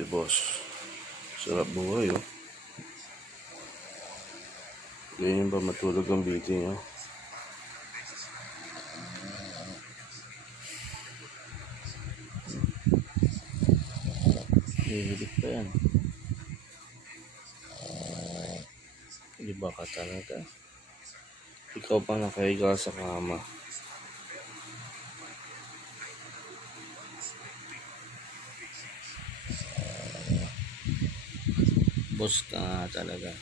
Si boss. Sarap buhay, oh. Ganyan ba matulog ang beauty niya? Hihilig pa yan. Hindi ba ka talaga? Ikaw pa nakahiga sa kama. Boss ka talaga.